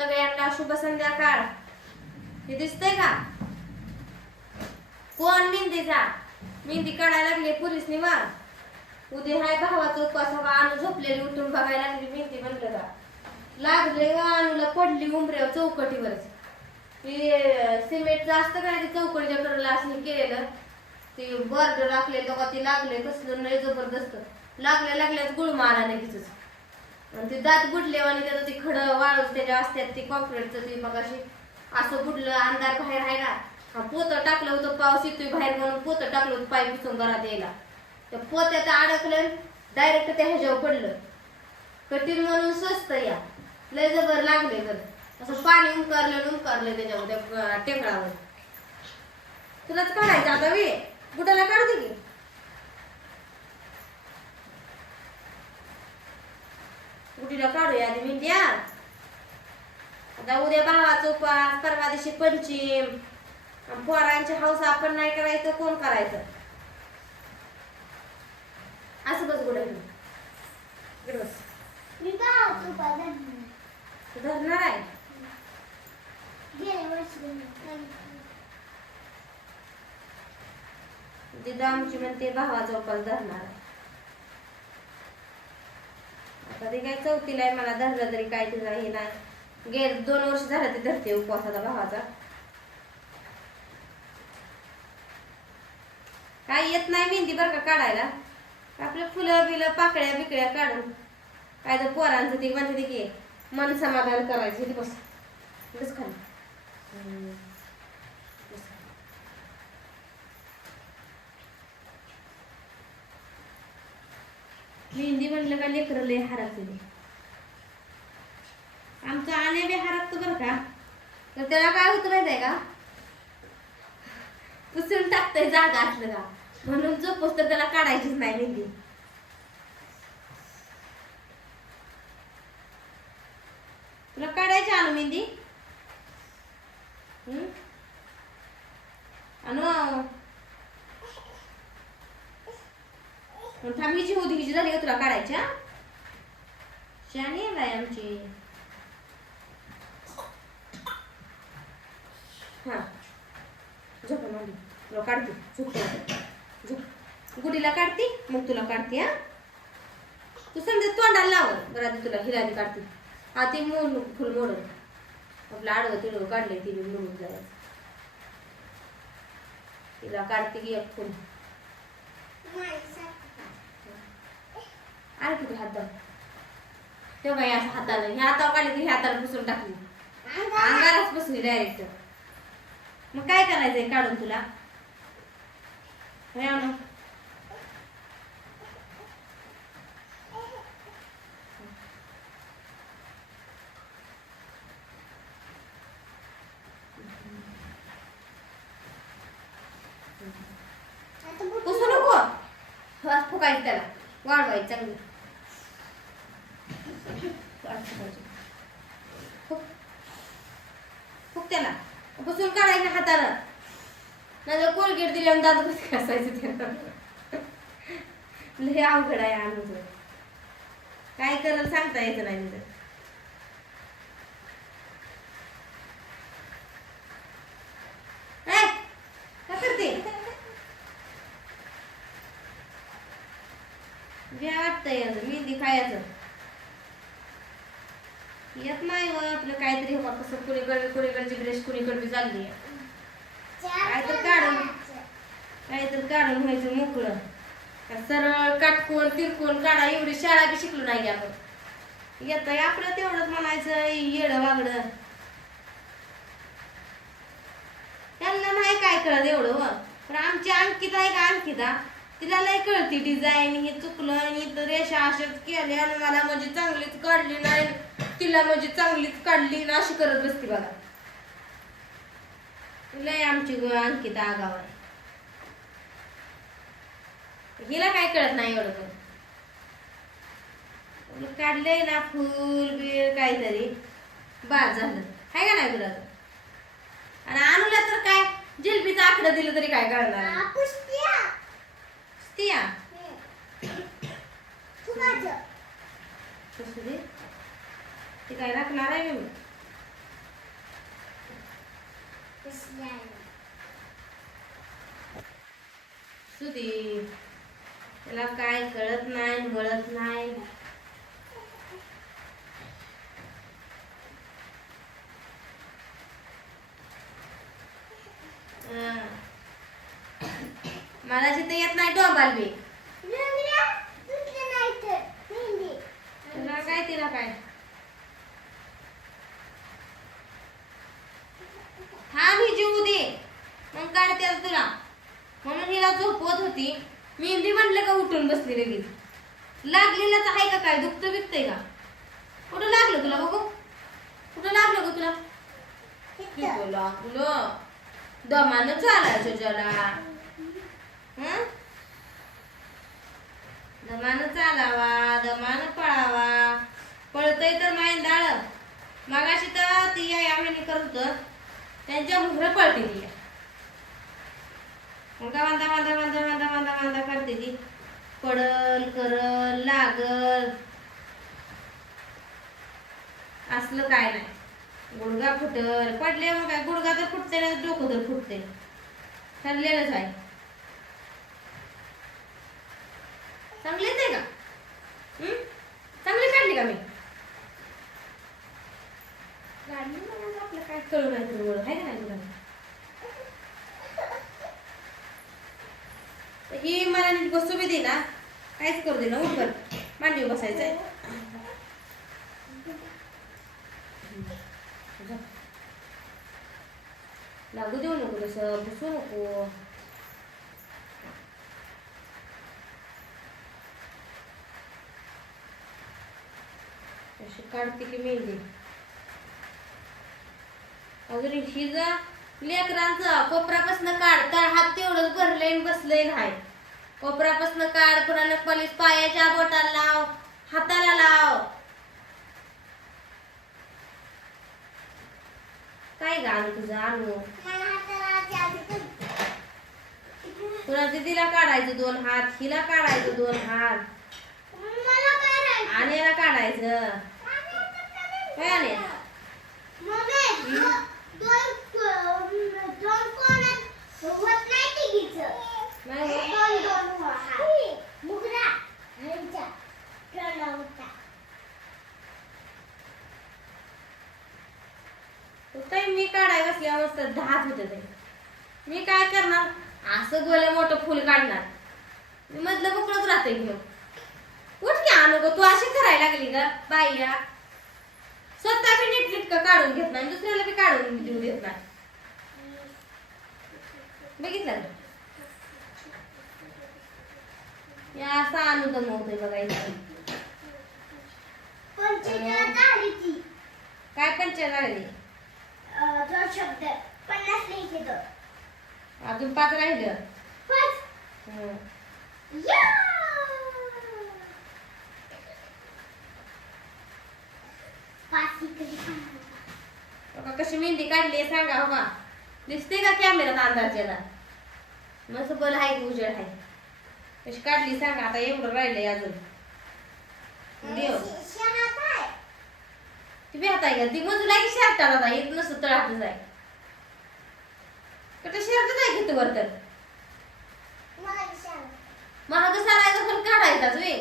सगळ्यांना शुभ संध्याकाळ. हे दिसतंय का? कोण मेहंदीचा? मेहंदी काढायला लागली पोलीस निवा उद्या हाय भावाचा उपवास हवा आणू झोपलेली उठून बघायला लागली मेहंदी म्हणलं का लागले आणूला पडली उंबऱ्यावर चौकटीवरच. ते सिमेंटचं असतं काय ते चौकटीच्या कडला असं केलेलं. ते बर्ड लागलेलं तेव्हा ते लागले कसलं नाही जबरदस्त. लागल्या लागल्याच गुळ मारा लगेच आणि ते दात बुडले आणि त्याचं ते खडं वाळू त्याच्या असतात ते कॉन्क्रीटचं ते मग अशी असं बुडलं अंधार बाहेर आहे ना. पोतं टाकलं होतं पाऊस येतोय बाहेर म्हणून पोतं टाकलं होतं पाय पुसून घरात यायला. त्या पोत्यात अडकलं डायरेक्ट त्या ह्याच्यावर पडलं. कठीण म्हणून स्वस्त या. लय जबर लागले तर असं पाणी उमकारलं उमकारलं त्याच्यावर त्या टेंगळावर तुलाच काढायचं आता वे? बुटाला काढते की गुटीला काढूया आधी मेंढ्या आता उद्या भावाचा उपास परवा दिवशी पंचिम. पोरांची हौस आपण नाही करायचं कोण करायचं? असं बस गुड मी धरणार आहे? दिदा आमची म्हणते भावाचा उपास धरणार आहे. आता ते काय चौथीला आहे मला धरलं तरी काय तिला हे नाही. गेल दोन वर्ष झालं ते धरते उपवासाचा भावाचा. काय येत नाही मेहंदी बरं का काढायला? आपलं फुलं बिलं पाकळ्या बिकळ्या काढून. काय तर पोरांचं ती म्हणते की मन समाधान करायचं इथे बस. बस खाली हम्म. बस. मेहंदी म्हणलं का लेकरं लय हरकते आमचं आणे बी हरकतं बरं का? तर त्याला काय होतं माहिती आहे का? पुसून टाकतंय जागा असलं का? म्हणून झोपोस तर त्याला काढायचीच नाही मेहंदी. तुला काढायची आणू मेहंदी हम्म? आणू मग थांब हिची होती हिची झाली तुला काढायच्या शानी आहे आमची हा. झोप मांडी तुला काढते. झोप झोप. गुडीला काढते मग तुला काढते हा? तू समजा तोंडाला लाव बरं आधी तुला हिराने काढते. हा ती मोड फुल मोड आपलं आडवं तिडवं काढले तिने बी मोडून जायचं. तिला काढते की एक फुल. आलं तुझे हात दाब तेव्हा बाई असं हाताला. ह्या हातावर काढली की ह्या हाताला पुसून टाकली. अंगारच पुसली डायरेक्ट मग काय करायचंय काढून तुला? होय पुसू नको. फुकायचं त्याला. वाढवायचं चांगलं वाढ फुकायचं. फुक फुक त्याला पुसून काढायचं हातानं. नाही कोलगेट दिल्यावर दात कसं घासायचं त्याला. लय अवघड आहे आणून काय करायला सांगता यायचं नाही तिथं. काय वाटतंय मेहंदी खायचं. येत नाही आपलं काहीतरी हवा कसं कुणीकडे कुणीकडची ब्रेश कुणीकडे चालली काय तर काढून काय तर काढून व्हायचं मोकळं. सरळ काटकोन तिरकोण काढा एवढी शाळा बी शिकलो नाही आपण. येत आपलं तेवढंच म्हणायचं येडं वागडं. त्यांना नाही काय कळत एवढं व. पण आमची अंकिता आहे का अंकिता? तिला लय कळती डिझाईन हे चुकलं आणि तर रेषा अशाच केल्या मला म्हणजे चांगलीच काढली नाही. तिला म्हणजे चांगलीच काढली ना अशी करत बसती बघा. लय आमची अंकिता आगाव आहे हिला काय कळत नाही एवढं पण. काढलंय ना फुल बिल काहीतरी. बाद झालं. आहे का नाही तुला? आणि आणूला तर काय जिलबीचं आकडं दिलं तरी काय कळणार नाही. ते काय राखणार आहे मी? सुदीप त्याला काय कळत नाही वळत नाही. मला जिथे येत नाही डोंबाल मी मग काढते आज तुला. म्हणून हिला झोपवत होती. मेहंदी म्हणलं का उठून बसली लगेच लागलेलाच आहे का काय? दुखतं बिकतंय का? कुठं लागलं तुला बघू? कुठं लागलं ग तुला? तिथं लागलं. दमानं चालायचं जरा दमानं चालावा दमानं पळावा. पळतय तर माहीत डाळ मागाशी तर ती या यामिनी करत होतं. त्यांच्या मुखरं पळते ती मग का वांदा वांदा वांदा वांदा वांदा वांदा करते ती. पडल करल लागल. असलं काय नाही. गुडगा फुटल. पडले मग काय? गुडगा तर फुटते ना डोकं तर फुटते. ठरलेलंच आहे. चांगलेच आहे का हं? चांगली काढली का मी काढली मला आपलं काय कळू नाही तुला आहे का नाही तुला तर ही मला नीट बसू बी दे काहीच करू दे ना उठ बर. मांडी बसायचंय. लागू देऊ नको तसं बसू नको. अशी काढते की मेहंदी. अजून ही जा लेकरांचं कोपरापासून काढता हात तेवढंच भरलंय बसलंय नाही कोपरापासून काढ पुन्हा नखपालीस पायाच्या बोटाला लाव हाताला लाव. काय गाणं तुझं आणू. तुला दीदीला काढायचं दोन हात हिला काढायचं दोन हात. आण्याला काढायचं. काय आणे मम्मी, दो- दोन को- दोन कोणात होत नाही तिघीचं. नाही होत. दोन दोन हो- हा. मुगरा, ह्यांच्या, टोला होता. ताई मी काढाय बसल्या मस्त दहाच होते ते मी काय करणार? असं गोलं मोठं फुल काढणार. मी मधलं मोकळंच राहते घेऊन. उठ की आणू ग तू अशी करायला लागली का बाईला. स्वतः बी नीटनीटकं काढून घेत नाही दुसऱ्याला बी काढून देऊ देत नाही. बघितलं? हे असं आणू दमवतोय बघायचं पंचेचाळीस झाली ती. काय पंचायत दोन शब्द. पन्नास लिहिते तो. अजून पाच राहिलं पाच. या! पाच इकडे पन्नास. बघा कशी मेहंदी काढली सांगा हो का दिसते का कॅमेऱ्यात अंदाजाला मस्त बल आहे की उजेड आहे कशी काढली सांगा आता एवढं राहिलंय अजून देव आहे. ती आहे का ती मजूला की शर्टाला आता येत नसतं तळातच आहे कुठं शर्टच आहे घेतो वर तर. महाग सारायचा पण काढायचाच वे